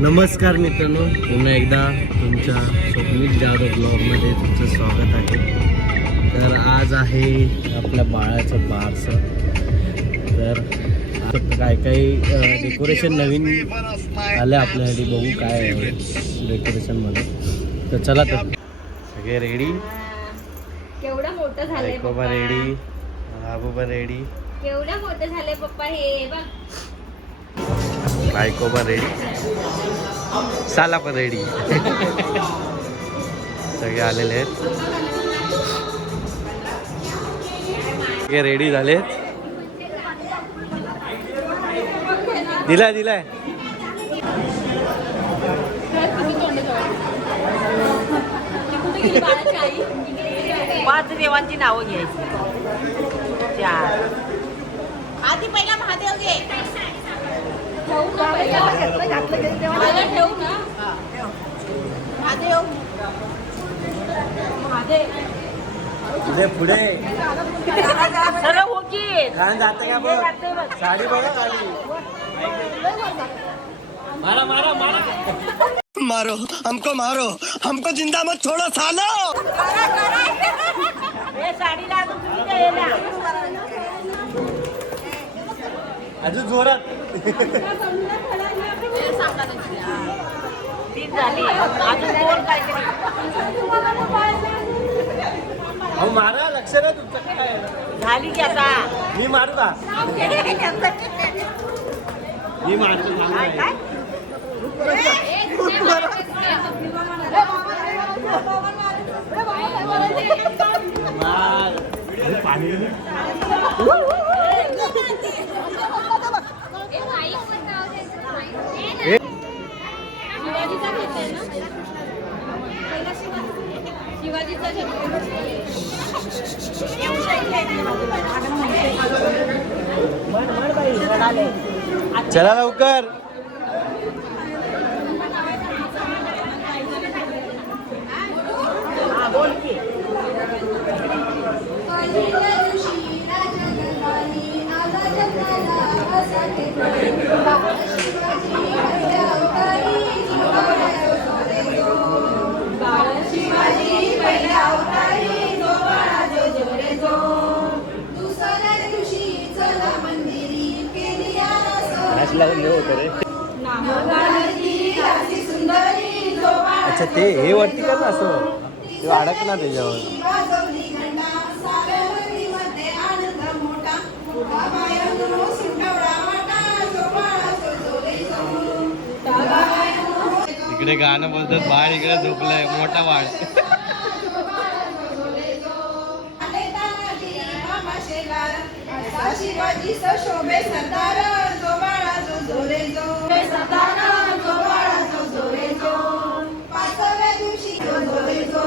नमस्कार मित्रांनो, पुन्हा एकदा तुमच्या स्वप्नील जाधव ब्लॉगमध्ये तुमचं स्वागत आहे. तर आज आहे आपल्या बाळाचं बारसं. तर काय काही डेकोरेशन नवीन आलं आपल्यासाठी, बघू काय आहे डेकोरेशनमध्ये. तर चला तर सगळे रेडी. केवढं मोठं झालंय बाबा रेडी, बाबा रेडी, केवढं मोठं झालंय पप्पा. हे बघ, बायको पण रेडी, साला पण रेडी. सगळे आलेले आहेत, सगळे रेडी झालेत. दिलाय दिलाय पाच देवांची नावं घ्यायची. चार. आधी पहिला महादेव घे. ठेवू ना. महादेव पुढे पुढे सरळ हो की. जाते का बघ, साडी बघा साडी. मारा मारा मारा, मारो हमको, मारो हमको, जिंदा मत छोड़ो सालो. हे साडीला अजून तुम्ही काय येणार? अजून जोरात. तीन झाली, अजून दोन काय अहो मारा, लक्ष नाही तुमचं काय. झाली की आता. मी मारू का? मी मारतो, काय काय मार. पाणी शिवाजीचा घेतलाय ना. शिवाजीचा चला लवकर. हा बोल की. लावून हे होतं रे. अच्छा, ते हे वरती कर ना, असं ते अडक ना त्याच्यावर. इकडे गाणं बोलतात, बाळ इकडे झोपलाय, मोठा बाळ. शिवाजी शोभे सरदार, जो बाळा जो जोरे जो सरदार, जो बाळा जो जोरे जो. पाचव्या दिवशी जो जोरे जो,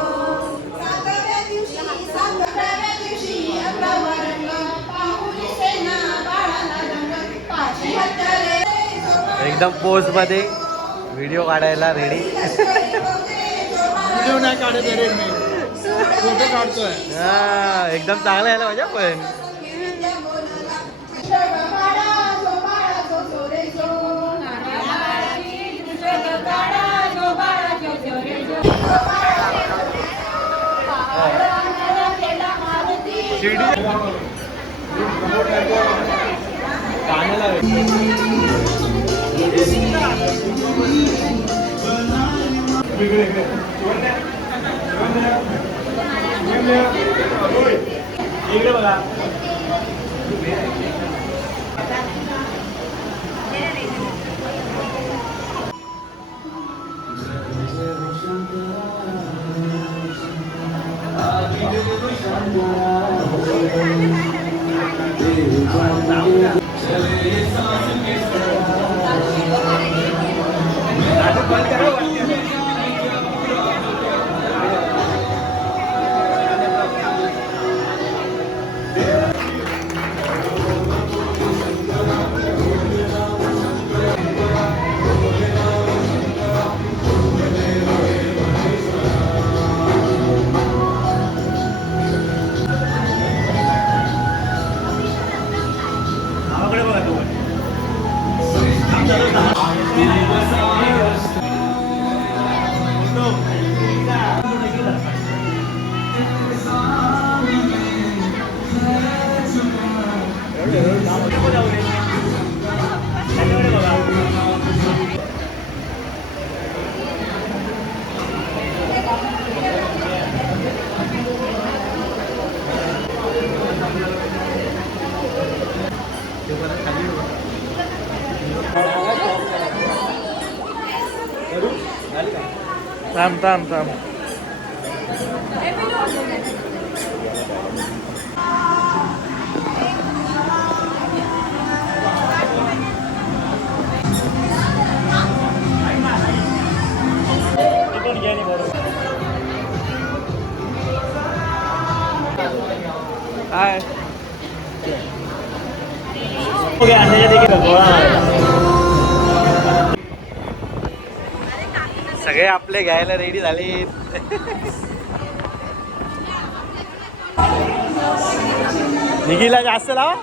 सातव्या दिवशी, सातव्या दिवशी अकरावा रंग, पाहुणी सेना बाळाला रंग, पाची हत्यारे. एकदम पोज मध्ये व्हिडिओ काढायला रेडी. व्हिडिओ नाही काढत रे, मी फोटो काढतोय. हा, एकदम चांगला यायला माझ्या पण. इकडे बघा. थांब थांब थांब. हाय. सगळे आपले घ्यायला रेडी झाले. निघीला जास्त लावा.